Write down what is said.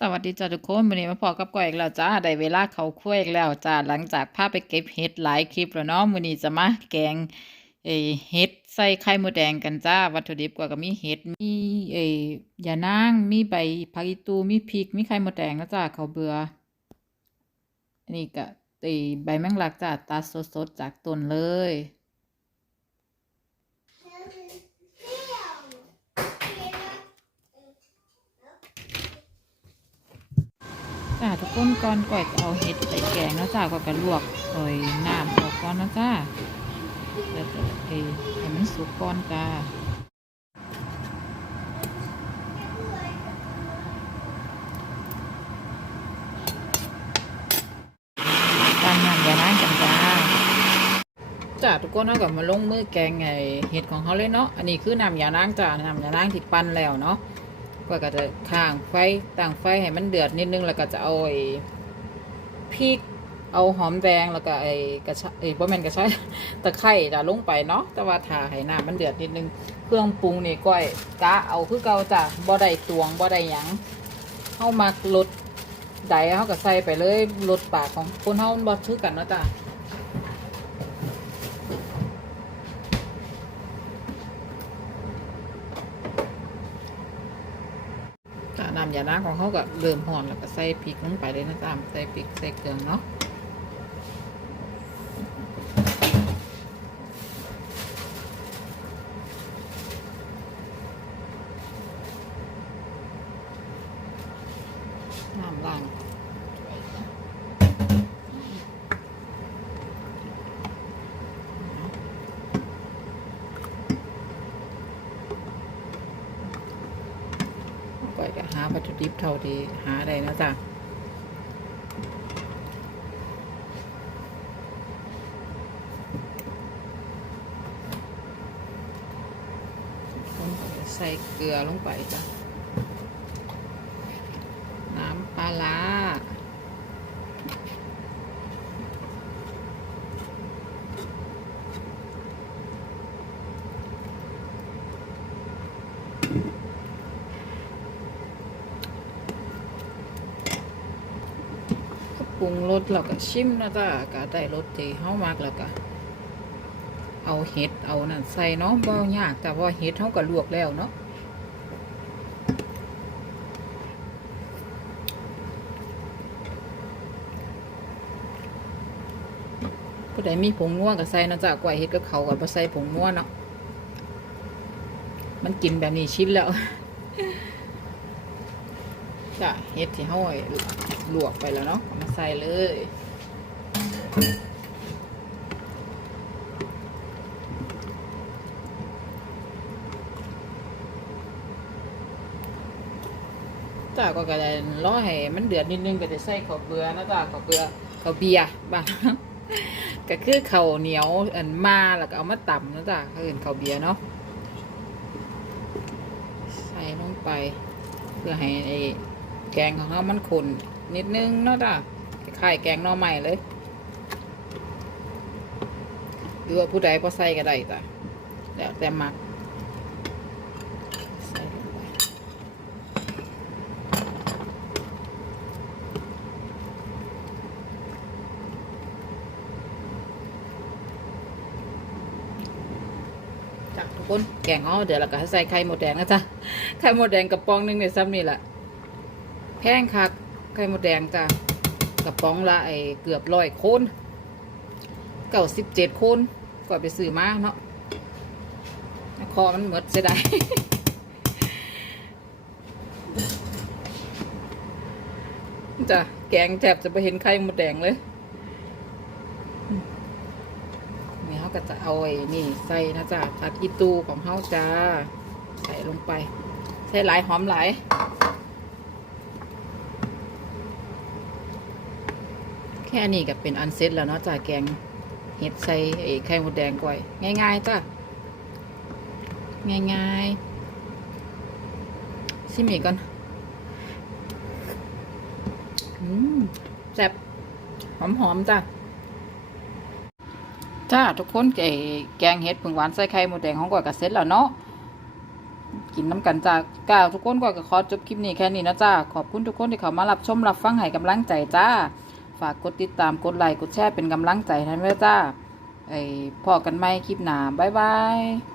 สวัสดีจ้าทุกคนวันนี้มาพอกับก้อยอีกแล้วจ้าได้เวลาเขาคั่วอีกแล้วจ้าหลังจากพาไปเก็บเห็ดหลายคลิปแล้วเนาะวันนี้จะมาแกงเอเห็ดใส่ไข่มดแดงกันจ้า วัตถุดิบก็ก็มีเห็ดมีเอยยานางมีใบผักอีตูมีพริกมีไข่มดแดงแล้วจ้าเขาเบื่ออันนี้ก็เอใบแมงลักจ้าตัดสดๆจากต้นเลย จ้าทุกคนก่อนก่อยเอาเห็ดใส่แกงเนาะจ้าก็กระลวกเอ่ยน้ำออกก่อนเนาะจ้าแล้วก็เอ้ยให้มันสุกก่อนจ้าตามน้ำยาล้างกันจ้าจ้าทุกคนเอากับมาลงมือแกงไงเห็ดของเขาเลยเนาะ อันนี้คือน้ำยาล้างจ้าน้ำยาล้างที่ปั้นแล้วเนาะ ก็ก็จะข้างไฟต่างไฟให้มันเดือดนิดนึงแล้วก็จะเอาไอ้พริกเอาหอมแดงแล้วก็ไอ้กระชายไอ้บ่แม่นกระชายตะไคร้จะลงไปเนาะแต่ว่าถ้าให้น้ำมันเดือดนิดนึงเครื่องปรุงนี่ก้อยกะเอาคือเก่าจ้ะบ่ได้ตวงบ่ได้หยังเฮามักลดใดเฮาก็ใส่ไปเลยลดปากของคนเฮาบ่คือกันเนาะจ้ะ น้ำยาล้างของเขาก็เริ่มห่อนแล้วก็ใส่พริกลงไปเลยนะจ๊ะใส่พริกใส่เกลืองเนาะน้ำล้าง ก็หาวัตถุดิบเท่าที่หาได้นะจ๊ะใส่เกลือลงไปจ้ะ น้ำปลาร้าก็ ปรุงรสแล้วก็ชิมนะจ๊ะก็ได้รสที่เฮามากแล้วก็เอาเห็ดเอานั่นใส่เนาะบ่ยากแต่ว่าเห็ดเฮาก็ลวกแล้วเนาะผู้ใดมีผงนัวก็ใส่นะจ้ะกล้วยเฮ็ดกับเขากับบ่ใส่ผงนัวเนาะมันกินแบบนี้ชินแล้วจ้ะเฮ็ดที่เฮาไว้ ลวกไปแล้วเนาะเอามาใส่เลยจ้าก็ก็ได้อให้มันเดือดนิดนึงก็จะใส่ข้าวเบื่อนะจ้าข้าวเบื่อข้าวเบียบ้างก็คือข้าวเหนียวอันมาแล้วก็เอามาตำนะจ้ะเขาเอื่นข้าวเบียร์เนาะใส่ลงไป เพื่อให้ไอ้แกงของเรามันขุ่น นิดนึงเนาะจ้ะคล้ายๆแกงนอใหม่เลยหรือว่าผู้ใดพอใส่ก็ได้จ้ะแล้วแต่มักจ้ะทุกคนแกงอ้อเดี๋ยวเราก็ให้ใส่ไข่หมดแดงนะจ๊ะ ไข่หมดแดงกระปองหนึงในซ้ำนี่แหละแพงคัก ไข่มดแดงจ้ะกระป๋องละไอเกือบร้อยโคนเก้าสิบเจ็ดโคนก่อนไปซื้อมาเนาะคอมันหมดเสียดายจ้ะแกงแทบจะไปเห็นไข่มดแดงเลยนี่เขาก็จะเอาไอ้นี่ใส่นะจ๊ะผักอีตูของเขาจ้า ใส่ลงไป ใส่หลายหอมหลาย ค่นี้ก็เป็นอันเซ็ตแล้วเนาะจ้ะแกงเห็ดใส่ไข่หมดแดงก่อยง่ายๆจ้ะง่ายๆชิมอีกก่อนอืมแซ่บหอมๆจ้ะจ้าทุกคนไอแกงเห็ดผึ่งหวานใส่ไข่หมดแดงของก่อยกับเสร็จแล้วเนาะกินน้ำกันจ้าก้าวทุกคนก็ขอจบคลิปนี้แค่นี้นะจ้าขอบคุณทุกคนที่เข้ามารับชมรับฟังให้กำลังใจจ้า ฝากกดติดตามกดไลค์กดแชร์เป็นกำลังใจให้ด้วยจ้าไอ้พอกันไหมคลิปหนาบ๊ายบาย